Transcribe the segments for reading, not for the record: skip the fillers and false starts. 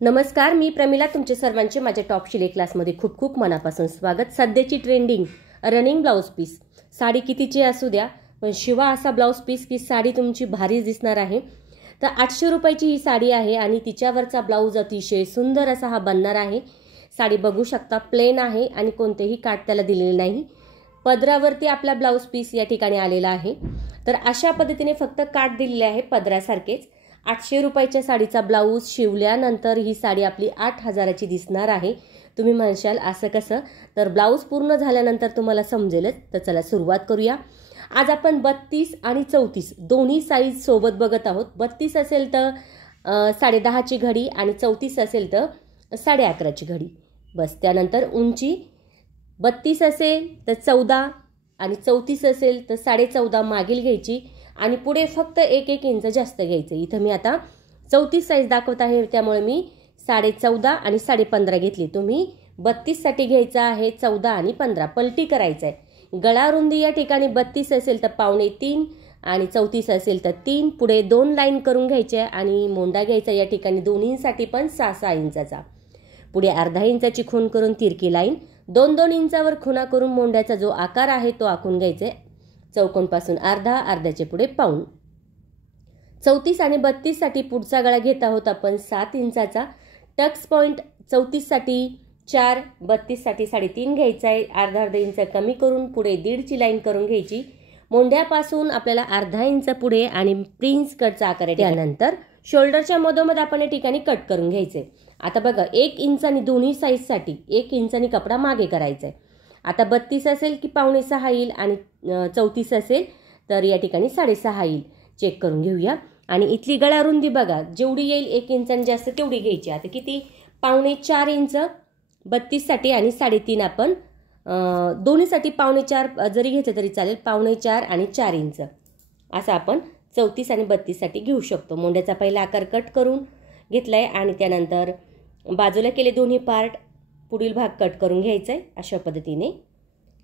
नमस्कार, मी प्रमिला. तुमचे सर्वांचे माझ्या टॉप शिलाई क्लासमध्ये खूप खूप मनापासून स्वागत. सध्याची trending running blouse piece, sari कितीची असू द्या पण शिवा असा ब्लाऊज पीस की साडी तुमची भारी दिसणार आहे. तर 800 रुपयाची ही साडी आहे आणि तिच्यावरचा ब्लाऊज अतिशय सुंदर असा हा बनणार आहे. साडी बघू शकता, प्लेन आहे आणि कोणतेही काठ त्याला दिलेले नाही. पदरावरती आपला ब्लाऊज पीस या ठिकाणी आलेला आहे. तर अशा पद्धतीने फक्त काठ दिलेले आहे पदरासारखेच. 800 रुपयाच्या साडीचा ब्लाऊज शिवल्यानंतर ही साडी आपली 8000ची दिसणार आहे. तुम्ही म्हणशाल असं कसं, तर ब्लाऊज पूर्ण झाल्यानंतर तुम्हाला समजेलच. तर चला सुरुवात करूया. आज आपण 32 आणि 34 दोन्ही साईज सोबत बघत आहोत. 32 असेल तर 10.5ची घडी आणि 34 असेल तर 11.5ची घडी. बस. त्यानंतर उंची 32 असेल तर 14 आणि 34 असेल तर 14.5 मागील घ्यायची आणि पुढे फक्त 1 इंच जास्त घ्यायचं. इथं मी आता 34 साईज दाखवत आहे, त्यामुळे मी 14.5 आणि 15.5 घेतली. तुम्ही 32 साठी घ्यायचा आहे 14 आणि 15. पलटी करायचं आहे. गळा रुंदी या ठिकाणी 32 असेल तर 2.25 आणि 34 असेल तर 3. पुढे 2 लाईन करून घ्यायच्या आणि मोंडा घ्यायचा या ठिकाणी दोन्हींसाठी पण 6-6 इंचाचा. पुढे अर्धा इंचाची खूण करून तिरकी लाईन, 2-2 इंचावर खुणा करून मोंड्याचा जो आकार आहे तो आखून घ्यायचा. चौकोनपासून अर्ध्याचे पुढे पाऊण. 34 आणि 32 साठी पुढचा गळा घेत आहोत आपण 7 इंचाचा. टक्स पॉइंट 34 साठी 4, 32 साठी 3.5 घ्यायचा आहे. अर्धा इंच कमी करून पुढे 1.5ची लाईन करून घ्यायची. मोंढ्यापासून आपल्याला अर्धा इंच पुढे आणि प्रिन्स कटचा आकार आहे. त्यानंतर शोल्डरच्या मधोमध आपण या ठिकाणी कट करून घ्यायचे. आता बघा, 1 इंचानी दोन्ही साईजसाठी 1 इंचानी कपडा मागे करायचा आहे. आता 32 असेल की 5.5 येईल आणि 34 असेल तर या ठिकाणी 6.5 येईल. चेक करून घेऊया. आणि इथली गळा रुंदी बघा, जेवढी येईल 1 इंचाने जास्त तेवढी घ्यायची. आता किती, 4.5 इंच 32 साठी आणि 3.5 आपण दोन्हीसाठी 4.5 जरी घेतलं तरी चालेल. 4.5 आणि 4 इंच असं आपण 34 आणि 32 साठी घेऊ शकतो. मोंड्याचा पहिला आकार कट करून घेतलाय आणि त्यानंतर बाजूला केले दोन्ही पार्ट. पुढील भाग कट करून घ्यायचा आहे अशा पद्धतीने.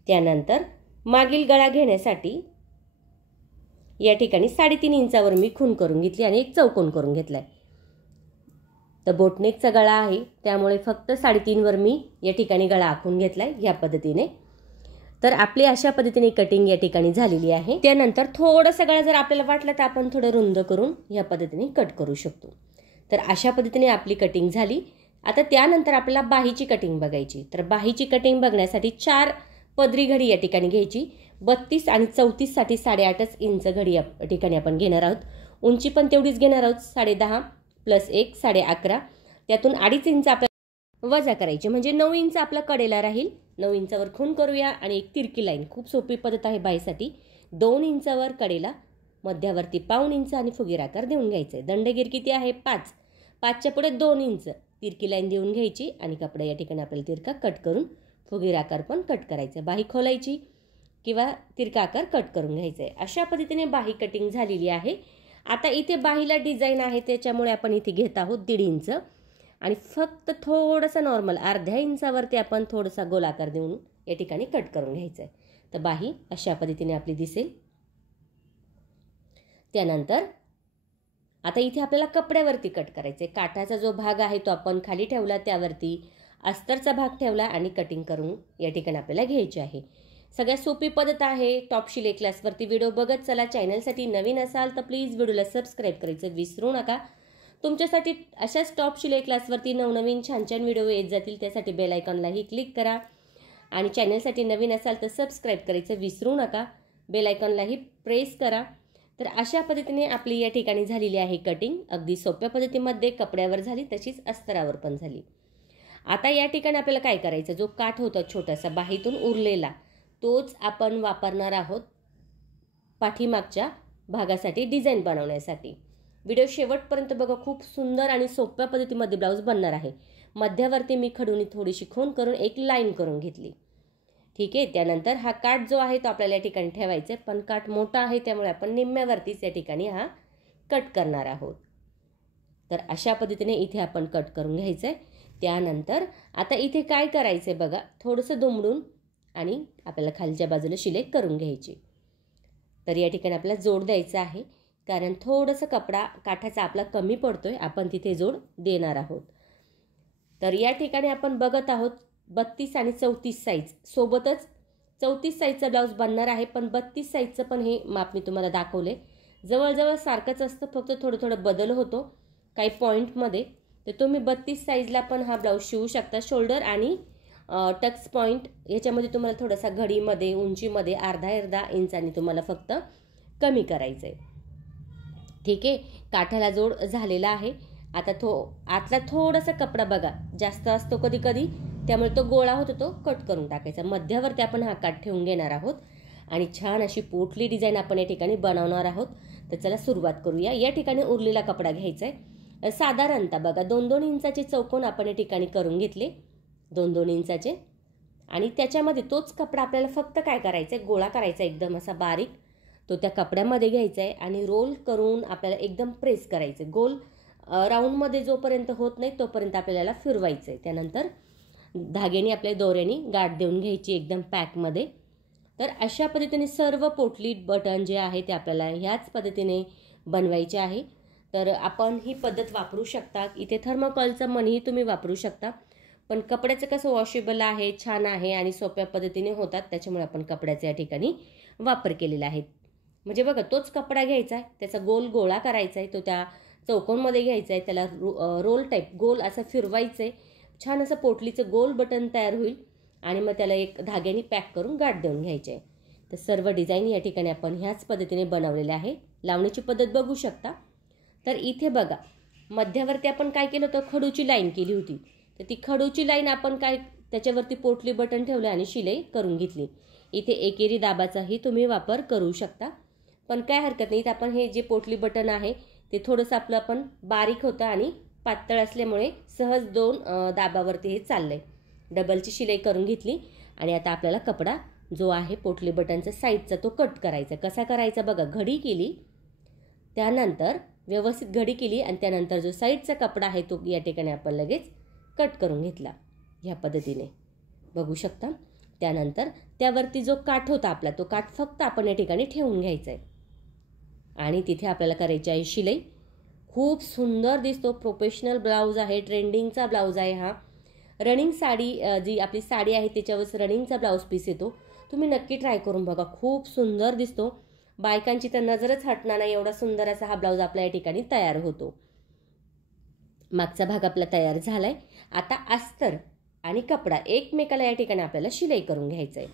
त्यानंतर मागील गळा घेण्यासाठी या ठिकाणी 3.5 इंचावर मी खूण करून घेतली आणि एक चौकोन करून घेतलाय. तर बोटनेकचा गळा आहे त्यामुळे फक्त 3.5 वर मी या ठिकाणी गळा आखून घेतलाय या पद्धतीने. तर आपली अशा पद्धतीने कटिंग या ठिकाणी झालेली आहे. त्यानंतर थोडासा गळा जर आपल्याला वाटला तर आपण थोडं रुंद करून या पद्धतीने कट करू शकतो. तर अशा पद्धतीने आपली कटिंग झाली. आता त्यानंतर आपल्याला बाहीची कटिंग बघायची. तर बाहीची कटिंग बघण्यासाठी 4 पदरी घडी या ठिकाणी घ्यायची. 32 आणि 34 साठी 8.5 इंच घडी या ठिकाणी आपण घेणार आहोत. उंची पण तेवढीच घेणार आहोत, 10.5 + 1 11.5. त्यातून 2.5 इंच आपल्याला वजा करायचे म्हणजे 9 इंच आपला कडेला राहील. 9 इंचावर खूण करूया आणि एक तिरकी लाईन. खूप सोपी पद्धत आहे बाहीसाठी. 2 इंचावर कडेला, मध्यावरती 1.5 इंच आणि फुगीर आकार देऊन घ्यायचे. दंडगीर किती आहे, 5. 5च्या पुढे 2 इंच तिरकी लाईन देऊन घ्यायची आणि कपडा या ठिकाणी आपल्याला तिरका कट करून फुगीर आकार पण कट करायचा. बाही खोलायची किंवा तिरका आकार कट करून घ्यायचा आहे. अशा पद्धतीने बाही कटिंग झालेली आहे. आता इथे बाहीला डिझाईन आहे त्याच्यामुळे आपण इथे घेत आहोत 1.5 इंच आणि फक्त थोडंसं नॉर्मल अर्ध्या इंचावरती आपण थोडासा गोलाकार देऊन या ठिकाणी कट करून घ्यायचं आहे. तर बाही अशा पद्धतीने आपली दिसेल. त्यानंतर आता इथे आपल्याला कपड्यावरती कट करायचे. काठाचा जो भाग आहे तो आपण खाली ठेवला, त्यावरती अस्तरचा भाग ठेवला आणि कटिंग करून या ठिकाणी आपल्याला घ्यायची आहे. सगळ्यात सोपी पद्धत आहे. टॉप शिलाई क्लासवरती व्हिडिओ बघत चला. चॅनलसाठी नवीन असाल तर प्लीज व्हिडिओला सबस्क्राईब करायचं विसरू नका. तुमच्यासाठी अशाच टॉप शिलाई क्लासवरती नवनवीन छान छान व्हिडिओ येत जातील. त्यासाठी बेल आयकॉनलाही क्लिक करा आणि चॅनलसाठी नवीन असाल तर सबस्क्राईब करायचं विसरू नका. बेल आयकॉनलाही प्रेस करा. तर अशा पद्धतीने आपली या ठिकाणी झालेली आहे कटिंग. अगदी सोप्या पद्धतीमध्ये कपड्यावर झाली तशीच अस्तरावर पण झाली. आता या ठिकाणी आपल्याला काय करायचं, जो काठ होता छोटासा बाहीतून उरलेला तोच आपण वापरणार आहोत पाठीमागच्या भागासाठी डिझाईन बनवण्यासाठी. व्हिडिओ शेवटपर्यंत बघा. खूप सुंदर आणि सोप्या पद्धतीमध्ये ब्लाऊज बनणार आहे. मध्यावरती मी खडूनी थोडीशी खूण करून एक लाईन करून घेतली. ठीक आहे. त्यानंतर हा काठ जो आहे तो आपल्याला या ठिकाणी ठेवायचा आहे, पण काठ मोठा आहे त्यामुळे आपण निम्म्यावरतीच या ठिकाणी हा कट करणार आहोत. तर अशा पद्धतीने इथे आपण कट करून घ्यायचं आहे. त्यानंतर आता इथे काय करायचं आहे बघा, थोडंसं दुमडून आणि आपल्याला खालच्या बाजूला शिलाई करून घ्यायची. तर या ठिकाणी आपल्याला जोड द्यायचा आहे कारण थोडंसं कपडा काठाचा आपला कमी पडतोय, आपण तिथे जोड देणार आहोत. तर या ठिकाणी आपण बघत आहोत 32 आणि 34 साईज सोबतच 34 साईजचा ब्लाऊज बनणार आहे, पण 32 साईजचं पण हे माप मी तुम्हाला दाखवले. जवळजवळ सारखंच असतं, फक्त थोडं थोडं बदल होतो काही पॉईंटमध्ये. तर तुम्ही 32 साईजला पण हा ब्लाऊज शिवू शकता. शोल्डर आणि टक्स पॉईंट याच्यामध्ये तुम्हाला थोडासा घडीमध्ये उंचीमध्ये अर्धा इंचांनी तुम्हाला फक्त कमी करायचं आहे. ठीक आहे. काठाला जोड झालेला आहे. आता आतला थोडासा कपडा बघा जास्त असतो कधी कधी, त्यामुळे तो गोळा होतो, तो कट करून टाकायचा. मध्यावरती आपण हा काठ ठेवून घेणार आहोत आणि छान अशी पोटली डिझाईन आपण या ठिकाणी बनवणार आहोत. तर चला सुरुवात करूया. या ठिकाणी उरलेला कपडा घ्यायचा आहे. साधारणतः बघा 2-2 इंचाचे चौकोन आपण या ठिकाणी करून घेतले, 2-2 इंचाचे. आणि त्याच्यामध्ये तोच कपडा आपल्याला फक्त काय करायचा आहे, गोळा करायचा एकदम असा बारीक, तो त्या कपड्यामध्ये घ्यायचा आहे आणि रोल करून आपल्याला एकदम प्रेस करायचं आहे. गोल राऊंडमध्ये जोपर्यंत होत नाही तोपर्यंत आपल्याला फिरवायचं आहे. त्यानंतर धाग्याने आपल्या दोऱ्याने गाठ देऊन घ्यायची एकदम पॅकमध्ये. तर अशा पद्धतीने सर्व पोटली बटन जे आहे ते आपल्याला ह्याच पद्धतीने बनवायचे आहे. तर आपण ही पद्धत वापरू शकता. इथे थर्मोकॉलचं मणीही तुम्ही वापरू शकता, पण कपड्याचं कसं वॉशेबल आहे, छान आहे आणि सोप्या पद्धतीने होतात, त्याच्यामुळे आपण कपड्याचा या ठिकाणी वापर केलेला आहे. म्हणजे बघा तोच कपडा घ्यायचा आहे, त्याचा गोल गोळा करायचा आहे, तो त्या चौकोनमध्ये घ्यायचा आहे, त्याला रोल टाईप गोल असं फिरवायचं आहे. छान असं पोटलीचं गोल बटन तयार होईल आणि मग त्याला एक धाग्याने पॅक करून गाठ देऊन घ्यायचे आहे. तर सर्व डिझाईन या ठिकाणी आपण ह्याच पद्धतीने बनवलेले आहे. लावण्याची पद्धत बघू शकता. तर इथे बघा मध्यावरती आपण काय केलं होतं, खडूची लाईन केली होती. तर ती खडूची लाईन आपण काय त्याच्यावरती पोटली बटन ठेवलं आणि शिलाई करून घेतली. इथे एकेरी दाबाचाही तुम्ही वापर करू शकता, पण काय हरकत नाही. आपण हे जे पोटली बटन आहे ते थोडंसं आपलं पण बारीक होतं आणि पातळ असल्यामुळे सहज 2 दाबावरती हे चाललंय. डबलची शिलाई करून घेतली आणि आता आपल्याला कपडा जो आहे पोटली बटनचा साईडचा तो कट करायचा. कसा करायचा बघा, घडी केली, त्यानंतर व्यवस्थित घडी केली आणि त्यानंतर जो साईडचा कपडा आहे तो या ठिकाणी आपण लगेच कट करून घेतला ह्या पद्धतीने बघू शकता. त्यानंतर त्यावरती जो काठ होता आपला, तो काठ फक्त आपण या ठिकाणी ठेवून घ्यायचा आहे आणि तिथे आपल्याला करायची आहे शिलाई. खूप सुंदर दिसतो. प्रोफेशनल ब्लाऊज आहे, ट्रेंडिंगचा ब्लाऊज आहे हा. रनिंग साडी जी आपली साडी आहे त्याच्यावर रनिंगचा ब्लाऊज पीस येतो. तुम्ही नक्की ट्राय करून बघा, खूप सुंदर दिसतो. बायकांची तर नजरच हटणार नाही, एवढा सुंदर असा हा ब्लाऊज आपल्या या ठिकाणी तयार होतो. मागचा भाग आपला तयार झालाय. आता अस्तर आणि कपडा एकमेकाला या ठिकाणी आपल्याला शिलाई करून घ्यायचं आहे.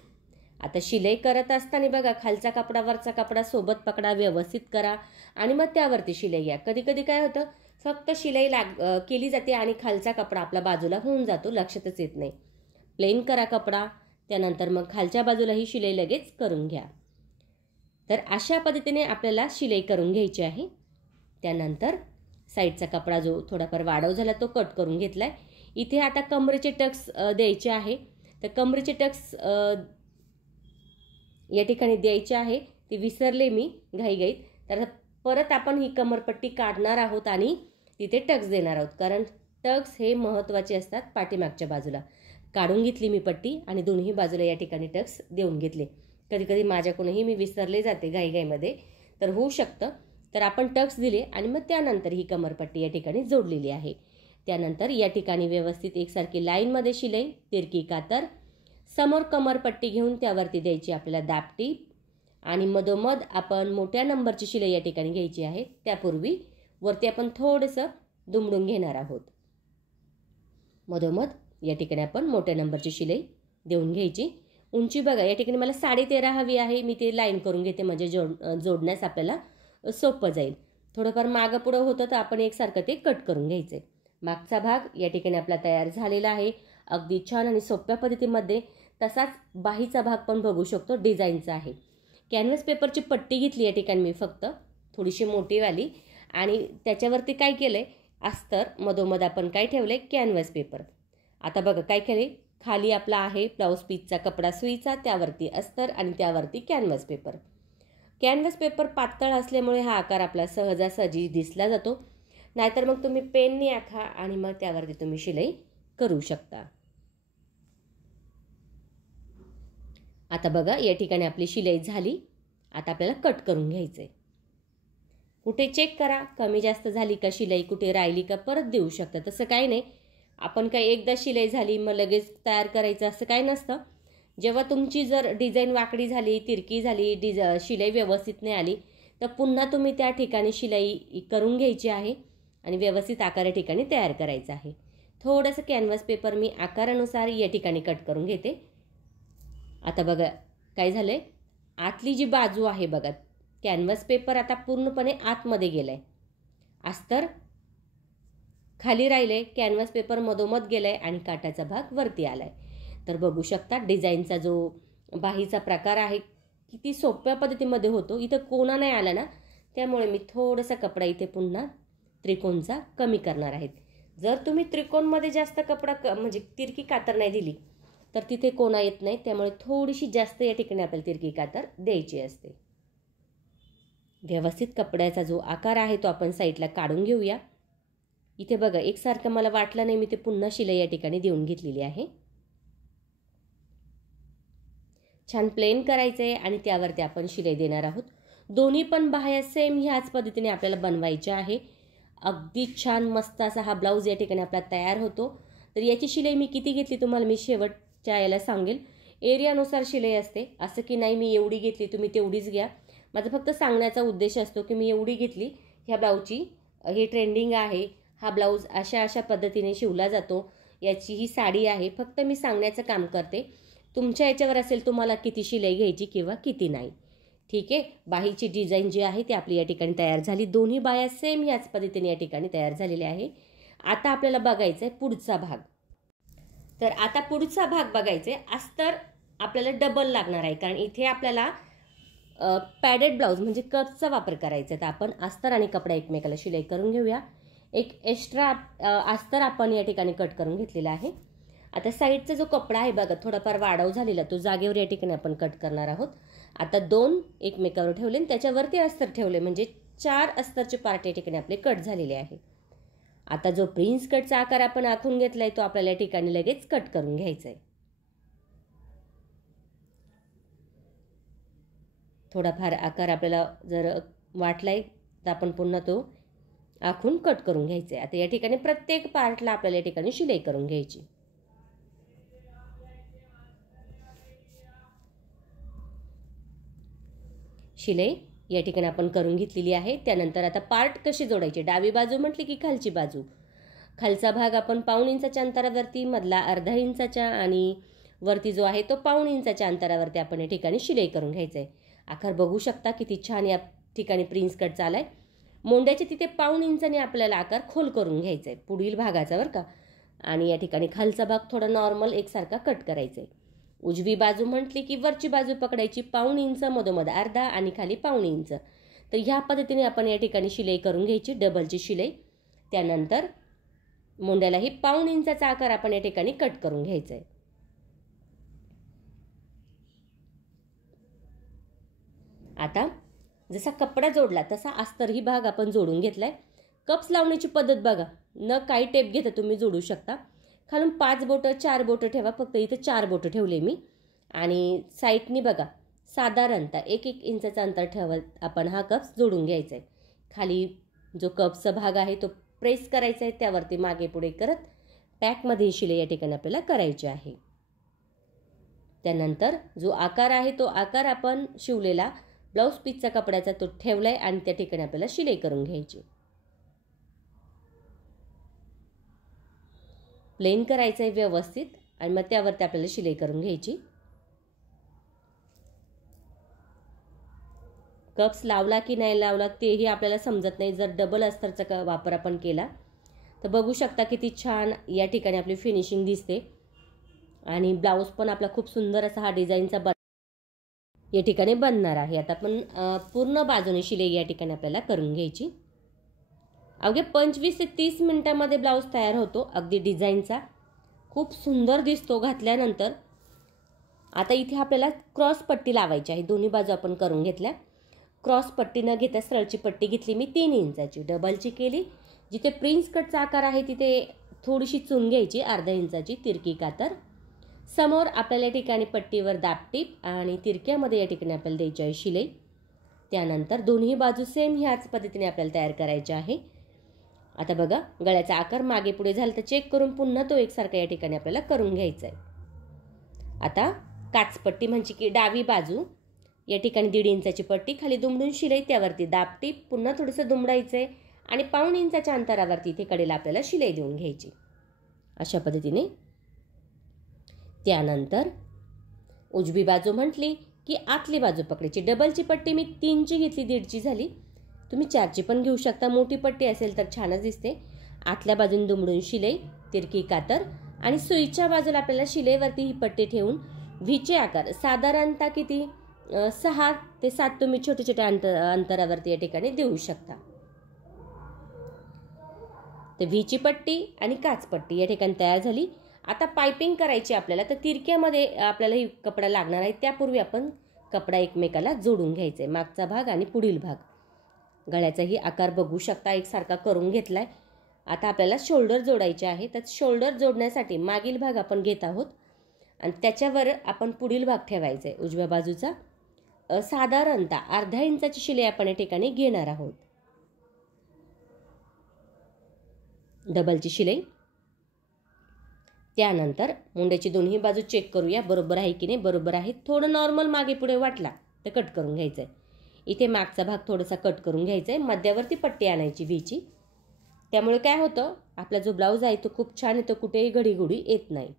आता शिलाई करत असताना बघा खालचा कपडा वरचा कपडा सोबत पकडा, व्यवस्थित करा आणि मग त्यावरती शिलाई घ्या. कधी कधी काय होतं, फक्त शिलाई केली जाते आणि खालचा कपडा आपला बाजूला होऊन जातो, लक्षातच येत नाही. प्लेन करा कपडा, त्यानंतर मग खालच्या बाजूलाही शिलाई लगेच करून घ्या. तर अशा पद्धतीने आपल्याला शिलाई करून घ्यायची आहे. त्यानंतर साईडचा कपडा जो थोडाफार वाढव झाला तो कट करून घेतलाय. इथे आता कमरेचे टक्स द्यायचे आहे. तर कमरेचे टक्स या ठिकाणी द्यायचे आहे, ते विसरले मी घाईघाईत. तर परत आपण ही कमरपट्टी काढणार आहोत आणि तिथे टक्स देणार आहोत, कारण टक्स हे महत्त्वाचे असतात. पाठीमागच्या बाजूला काढून घेतली मी पट्टी आणि दोन्ही बाजूला या ठिकाणी टक्स देऊन घेतले. कधी कधी माझ्याकडूनही मी विसरले जाते घाईघाईमध्ये, तर होऊ शकतं. तर आपण टक्स दिले आणि मग त्यानंतर ही कमरपट्टी या ठिकाणी जोडलेली आहे. त्यानंतर या ठिकाणी व्यवस्थित एकसारखी लाईनमध्ये शिलाई, तिरकी कातर, समोर कमरपट्टी घेऊन त्यावरती द्यायची आपल्याला दापटी आणि मधोमध आपण मोठ्या नंबरची शिलाई या ठिकाणी घ्यायची आहे. त्यापूर्वी वरती आपण थोडंसं दुमडून घेणार आहोत. मधोमध या ठिकाणी आपण मोठ्या नंबरची शिलाई देऊन घ्यायची. उंची बघा या ठिकाणी मला 13.5 हवी आहे, मी ते लाईन करून घेते म्हणजे जोडण्यास आपल्याला सोपं जाईल. थोडंफार मागं पुढं होतं तर आपण एकसारखं ते कट करून घ्यायचे. मागचा भाग या ठिकाणी आपला तयार झालेला आहे अगदी छान आणि सोप्या पद्धतीमध्ये. तसाच बाहीचा भाग पण बघू शकतो, डिझाईनचा आहे. कॅनव्हास पेपरची पट्टी घेतली या ठिकाणी मी फक्त थोडीशी मोठीवाली आणि त्याच्यावरती काय केलंय, अस्तर, मधोमध आपण काय ठेवलंय, कॅनव्हास पेपर. आता बघा काय केलंय, खाली आपला आहे ब्लाऊज पीसचा कपडा सुईचा, त्यावरती अस्तर आणि त्यावरती कॅनव्हास पेपर. कॅनव्हास पेपर पातळ असल्यामुळे हा आकार आपला सहजासहजी दिसला जातो. नाहीतर मग तुम्ही पेनने आखा आणि मग त्यावरती तुम्ही शिलाई करू शकता. आता बघा या ठिकाणी आपली शिलाई झाली. आता आपल्याला कट करून घ्यायचंय. कुठे चेक करा, कमी जास्त झाली का शिलाई, कुठे राहिली का परत देऊ शकता, तसं काही नाही. आपण काही एकदा शिलाई झाली मग लगेच तयार करायचं असं काही नसतं. जेव्हा तुमची जर डिझाईन वाकडी झाली, तिरकी झाली, शिलाई व्यवस्थित नाही आली तर पुन्हा तुम्ही त्या ठिकाणी शिलाई करून घ्यायची आहे आणि व्यवस्थित आकारा ठिकाणी तयार करायचं आहे. थोडंसं कॅनव्हास पेपर मी आकारानुसार या ठिकाणी कट करून घेते. आता बघा काय झालंय, आतली जी बाजू आहे बघा, कॅनव्हास पेपर आता पूर्णपणे आतमध्ये गेलाय, अस्तर खाली राहिले, कॅनव्हास पेपर मधोमध गेलाय आणि काठाचा भाग वरती आलाय. तर बघू शकता डिझाईनचा जो बाहीचा प्रकार आहे किती सोप्या पद्धतीमध्ये होतो. इथं कोणा नाही आला ना, त्यामुळे मी थोडासा कपडा इथे पुन्हा त्रिकोणचा कमी करणार आहे. जर तुम्ही त्रिकोणमध्ये जास्त कपडा म्हणजे तिरकी कातर नाही दिली तर तिथे कोणा येत नाही, त्यामुळे थोडीशी जास्त या ठिकाणी आपल्याला तिरकी कातर द्यायची असते. व्यवस्थित कपड्याचा जो आकार आहे तो आपण साईडला काढून घेऊया. इथे बघा एकसारखं मला वाटलं नाही, मी ते पुन्हा शिलाई या ठिकाणी देऊन घेतलेली आहे. छान प्लेन करायचं आहे आणि त्यावरती आपण शिलाई देणार आहोत. दोन्ही पण बाह्या सेम ह्याच पद्धतीने आपल्याला बनवायच्या आहे. अगदी छान मस्त असा हा ब्लाऊज या ठिकाणी आपला तयार होतो. तर याची शिलाई मी किती घेतली तुम्हाला मी शेवटच्या याला सांगेल. एरियानुसार शिलाई असते, असं की नाही मी एवढी घेतली तुम्ही तेवढीच घ्या. माझा फक्त सांगण्याचा उद्देश असतो की मी एवढी घेतली, ह्या ब्लाऊजची हे ट्रेंडिंग आहे, हा ब्लाऊज अशा अशा पद्धतीने शिवला जातो, याची ही साडी आहे. फक्त मी सांगण्याचं काम करते. तुमच्या याच्यावर असेल तुम्हाला किती शिलाई घ्यायची किंवा किती नाही. ठीक आहे. बाहीची डिझाईन जी आहे ती आपली या ठिकाणी तयार झाली. दोन्ही बाह्या सेम याच पद्धतीने या ठिकाणी तयार झालेल्या आहे. आता आपल्याला बघायचं आहे पुढचा भाग. तर आता पुढचा भाग बघायचा आहे. अस्तर आपल्याला डबल लागणार आहे, कारण इथे आपल्याला पॅडेड ब्लाऊज म्हणजे कपचा वापर करायचा आहे. तर आपण अस्तर आणि कपडा एकमेकाला शिलाई करून घेऊया. एक एक्स्ट्रा अस्तर आपण या ठिकाणी कट करून घेतलेला आहे. आता साईडचा जो कपडा आहे बघा थोडाफार वाढव झालेला, तो जागेवर या ठिकाणी आपण कट करणार आहोत. आता 2 एकमेकावर ठेवले आणि त्याच्यावरती अस्तर ठेवले, म्हणजे 4 अस्तरचे पार्ट या ठिकाणी आपले कट झालेले आहे. आता जो प्रिन्स कटचा आकार आपण आखून घेतलाय तो आपल्याला या ठिकाणी लगेच कट करून घ्यायचा आहे. थोडाफार आकार आपल्याला जर वाटलाय तर आपण पुन्हा तो आखून कट करून घ्यायचा आहे. आता या ठिकाणी प्रत्येक पार्टला आपल्याला या ठिकाणी शिलाई करून घ्यायची. शिलाई या ठिकाणी आपण करून घेतलेली आहे. त्यानंतर आता पार्ट कसे जोडायचे, डावी बाजू म्हटली की खालची बाजू. खालचा भाग आपण 1.5 इंचाच्या अंतरावरती, मधला अर्धा इंचाच्या आणि वरती जो आहे तो 1.5 इंचाच्या अंतरावरती आपण या ठिकाणी शिलाई करून घ्यायचं आहे. आकार बघू शकता किती छान या ठिकाणी प्रिन्स कट चालाय. मोंड्याच्या तिथे 1.5 इंचाने आपल्याला आकार खोल करून घ्यायचा आहे पुढील भागाचा बरं का. आणि या ठिकाणी खालचा भाग थोडा नॉर्मल एकसारखा कट करायचा आहे. उजवी बाजू म्हटली की वरची बाजू पकडायची 1.5 इंच, मधोमध अर्धा आणि खाली 1.5 इंच. तर ह्या पद्धतीने आपण या ठिकाणी शिलाई करून घ्यायची, डबलची शिलाई. त्यानंतर मोंड्यालाही 1.5 इंचाचा आकार आपण या ठिकाणी कट करून घ्यायचा आहे. आता जसा कपडा जोडला तसा अस्तरही भाग आपण जोडून घेतलाय. कप्स लावण्याची पद्धत बघा, न काही टेप घेता तुम्ही जोडू शकता. खालून 5 बोटं 4 बोटं ठेवा, फक्त इथे 4 बोटं ठेवले मी. आणि साईडनी बघा साधारणतः 1-1 इंचाचं अंतर ठेवत आपण हा कप्स जोडून घ्यायचा आहे. खाली जो कप्सचा भाग आहे तो प्रेस करायचा आहे, त्यावरती मागे पुढे करत पॅकमध्ये शिलाई या ठिकाणी आपल्याला करायची आहे. त्यानंतर जो आकार आहे तो आकार आपण शिवलेला ब्लाऊज पीसचा कपड्याचा तो ठेवलाय आणि त्या ठिकाणी आपल्याला शिलाई करून घ्यायची. प्लेन करायचं आहे व्यवस्थित आणि मग त्यावरती आपल्याला शिलाई करून घ्यायची. कप्स लावला की नाही लावला तेही आपल्याला समजत नाही जर डबल अस्तरचा वापर आपण केला तर. बघू शकता किती छान या ठिकाणी आपली फिनिशिंग दिसते आणि ब्लाऊज पण आपला खूप सुंदर असा हा डिझाईनचा या ठिकाणी बनणार आहे. आता आपण पूर्ण बाजूने शिलाई या ठिकाणी आपल्याला करून घ्यायची. अवघ्या 25 ते 30 मिनिटांमध्ये ब्लाऊज तयार होतो. अगदी डिझाईनचा खूप सुंदर दिसतो घातल्यानंतर. आता इथे आपल्याला क्रॉस पट्टी लावायची आहे. दोन्ही बाजू आपण करून घेतल्या. क्रॉस पट्टी न घेता सरळची पट्टी घेतली मी 3 इंचाची, डबलची केली. जिथे प्रिन्स कटचा आकार आहे तिथे थोडीशी चून घ्यायची, अर्धा इंचाची तिरकी कातर. समोर आपल्याला या ठिकाणी पट्टीवर दाबटीप आणि तिरक्यामध्ये या ठिकाणी आपल्याला द्यायची आहे शिलाई. त्यानंतर दोन्ही बाजू सेम ह्याच पद्धतीने आपल्याला तयार करायची आहे. आता बघा गळ्याचा आकार मागे पुढे झाला तर चेक करून पुन्हा तो एकसारखा या ठिकाणी आपल्याला करून घ्यायचा आहे. आता काचपट्टी म्हणजे की डावी बाजू या ठिकाणी 1.5 इंचाची पट्टी खाली दुमडून शिलाई, त्यावरती दाबटीप, पुन्हा थोडंसं दुमडायचं आहे आणि 1.5 इंचाच्या अंतरावरती इथे कडेला आपल्याला शिलाई देऊन घ्यायची अशा पद्धतीने. त्यानंतर उजवी बाजू म्हटली की आतली बाजू पकडायची. डबलची पट्टी मी 3ची घेतली, 1.5ची झाली. तुम्ही 4ची पण घेऊ शकता, मोठी पट्टी असेल तर छानच दिसते. आतल्या बाजून दुमडून शिलाई, तिरकी कातर आणि सुईच्या बाजूला आपल्याला शिलाईवरती ही पट्टी ठेवून व्हीचे आकार साधारणतः किती 6 ते 7 तुम्ही छोट्या छोट्या अंतरावरती या ठिकाणी देऊ शकता. तर व्हीची पट्टी आणि काचपट्टी या ठिकाणी तयार झाली. आता पायपिंग करायची आपल्याला, तर तिरक्यामध्ये आपल्याला ही कपडा लागणार आहे. त्यापूर्वी आपण कपडा एकमेकाला जोडून घ्यायचा आहे, मागचा भाग आणि पुढील भाग. गळ्याचाही आकार बघू शकता एकसारखा करून घेतलाय. आता आपल्याला शोल्डर जोडायचे आहे. तर शोल्डर जोडण्यासाठी मागील भाग आपण घेत आहोत आणि त्याच्यावर आपण पुढील भाग ठेवायचा आहे उजव्या बाजूचा. साधारणतः अर्धा इंचाची शिलाई आपण या ठिकाणी घेणार आहोत. डबलची शिलाई. त्यानंतर मुंड्याची दोन्ही बाजू चेक करूया बरोबर आहे की नाही. बरोबर आहे. थोडं नॉर्मल मागे पुढे वाटला तर कट करून घ्यायचं आहे. इथे मागचा भाग थोडासा कट करून घ्यायचा आहे. मध्यावरती पट्टी आणायची व्हीची. त्यामुळे काय होतं, आपला जो ब्लाऊज आहे तो खूप छान येतो, कुठेही घडीघडी येत नाही.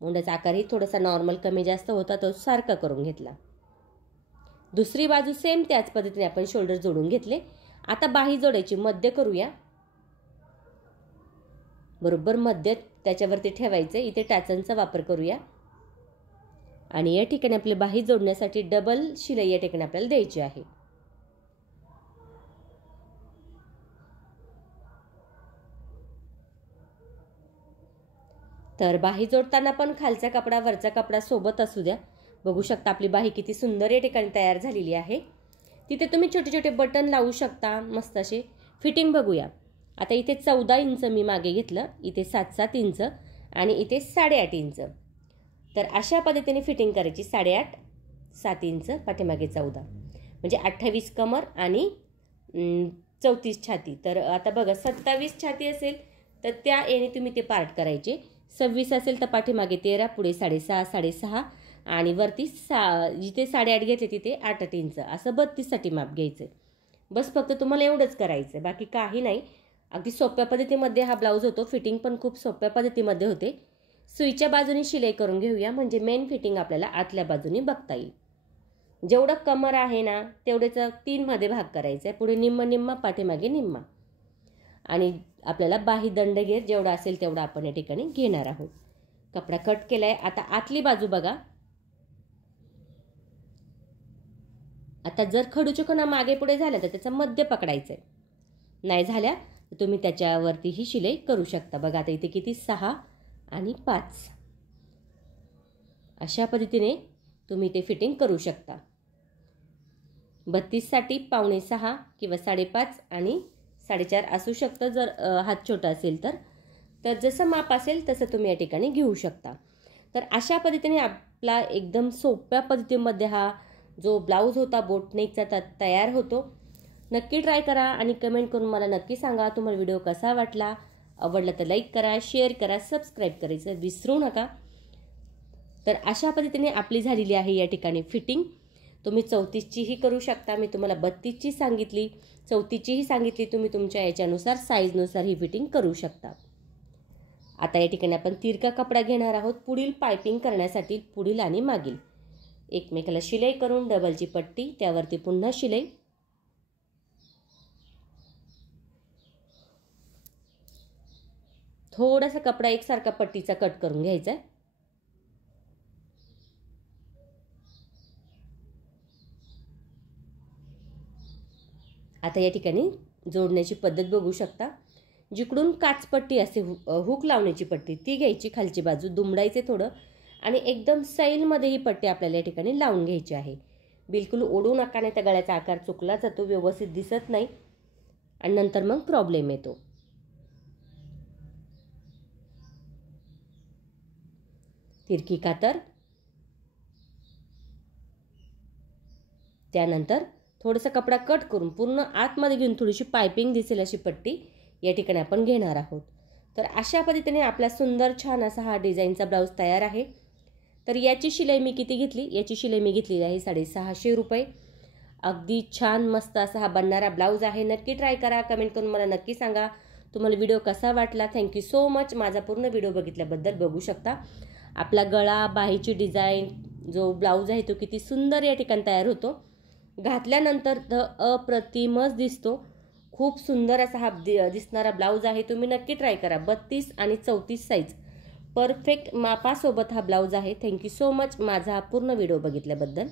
मुंड्याचा आकारही थोडासा नॉर्मल कमी जास्त होता, तो सारखा करून घेतला. दुसरी बाजू सेम त्याच पद्धतीने आपण शोल्डर जोडून घेतले. आता बाही जोडायची. मध्य करूया. बरोबर मध्य त्याच्यावरती ठेवायचं. इथे टाचांचा वापर करूया आणि या ठिकाणी आपली बाही जोडण्यासाठी डबल शिलाई या ठिकाणी आपल्याला द्यायची आहे. तर बाही जोडताना पण खालचा कपडा वरचा कपडा सोबत असू द्या. बघू शकता आपली बाही किती सुंदर या ठिकाणी तयार झालेली आहे. तिथे तुम्ही छोटे छोटे बटन लावू शकता मस्त असे. फिटिंग बघूया. आता इथे 14 इंच मी मागे घेतलं, इथे 7-7 इंच आणि इथे 8.5 इंच. तर अशा पद्धतीने फिटिंग करायची. 8.5 7 इंच पाठीमागे 14 म्हणजे 28 कमर आणि 34 छाती. तर आता बघा 27 छाती असेल तर त्या याने तुम्ही ते पार्ट करायचे. 26 असेल तर पाठीमागे 13, पुढे 6.5 6.5 आणि वरती जिथे 8.5 घेतले तिथे 8 इंच असं 32साठी माप घ्यायचं. बस फक्त तुम्हाला एवढंच करायचं, बाकी काही नाही. अगदी सोप्या पद्धतीमध्ये हा ब्लाऊज होतो. फिटिंग पण खूप सोप्या पद्धतीमध्ये होते. सुईच्या बाजूने शिलाई करून घेऊया म्हणजे मेन फिटिंग आपल्याला आतल्या बाजूने बघता येईल. जेवढं कमर आहे ना तेवढेच 3 मध्ये भाग करायचा आहे. पुढे निम्मा निम्मा, पाठीमागे निम्मा आणि आपल्याला बाही दंडघेर जेवढा असेल तेवढा आपण या ठिकाणी घेणार आहोत. कपडा कट केलाय. आता आतली बाजू बघा. आता जर खडूचुकणा मागे पुढे झाल्या तर त्याचा मध्य पकडायचं आहे. नाही झाल्या तर तुम्ही त्याच्यावरती ही शिलाई करू शकता. बघा आता इथे किती 6 आणि 5 अशा पद्धतीने तुम्ही ते फिटिंग करू शकता. 32साठी 5.25 किंवा 5.5 आणि 4.5 असू शकतं जर हात छोटा असेल तर. तर जसं माप असेल तसं तुम्ही या ठिकाणी घेऊ शकता. तर अशा पद्धतीने आपला एकदम सोप्या पद्धतीमध्ये हा जो ब्लाऊज होता बोटनेकचा तयार होतो. नक्की ट्राय करा आणि कमेंट करून मला नक्की सांगा तुम्हाला व्हिडिओ कसा वाटला. आवडला तर लाईक करा, शेअर करा, सबस्क्राईब करायचं विसरू नका. तर अशा पद्धतीने आपली झालेली आहे या ठिकाणी फिटिंग. तुम्ही 34चीही करू शकता. मी तुम्हाला 32ची सांगितली, 34चीही सांगितली. तुम्ही तुमच्या याच्यानुसार साईजनुसार ही फिटिंग करू शकता. आता या ठिकाणी आपण तिरका कपडा घेणार आहोत पुढील पायपिंग करण्यासाठी. पुढील आणि मागील एकमेकाला शिलाई करून डबलची पट्टी, त्यावरती पुन्हा शिलाई. थोडासा कपडा एकसारखा पट्टीचा कट करून घ्यायचा. आता या ठिकाणी जोडण्याची पद्धत बघू शकता. जिकडून काचपट्टी असते, हुक लावण्याची पट्टी ती घ्यायची, खालची बाजू दुमडायचे थोडं आणि एकदम सैलमध्ये ही पट्टी आपल्याला या ठिकाणी लावून घ्यायची आहे. बिलकुल ओढू नका, नाही तर गळ्याचा आकार चुकला जातो, व्यवस्थित दिसत नाही आणि नंतर मग प्रॉब्लेम येतो. तिरकी कातर. त्यानंतर थोडासा कपडा कट करून पूर्ण आतमध्ये घेऊन थोडीशी पायपिंग दिसेल अशी पट्टी या ठिकाणी आपण घेणार आहोत। तर अशा पद्धतीने आपला सुंदर छान असा हा डिझाईनचा ब्लाऊज तयार आहे। तर याची शिलाई मी किती घेतली, याची शिलाई मी घेतलेली आहे 650 रुपये। अगदी छान मस्त असा हा बनणारा ब्लाऊज आहे। नक्की ट्राय करा, कमेंट करून मला नक्की सांगा तुम्हाला व्हिडिओ कसा वाटला। Thank you so much. माझा पूर्ण व्हिडिओ बघितल्याबद्दल। बघू शकता आपला गळा, बाहीची डिझाईन, जो ब्लाऊज आहे तो किती सुंदर या ठिकाणी तयार होतो। घातल्यानंतर अप्रतिमच दिसतो। खूप सुंदर असा हा दिसणारा ब्लाऊज आहे। तुम्ही नक्की ट्राय करा। 32 आणि 34 साईज परफेक्ट मापासोबत हा ब्लाऊज आहे। थँक्यू सो मच माझा पूर्ण व्हिडिओ बघितल्याबद्दल।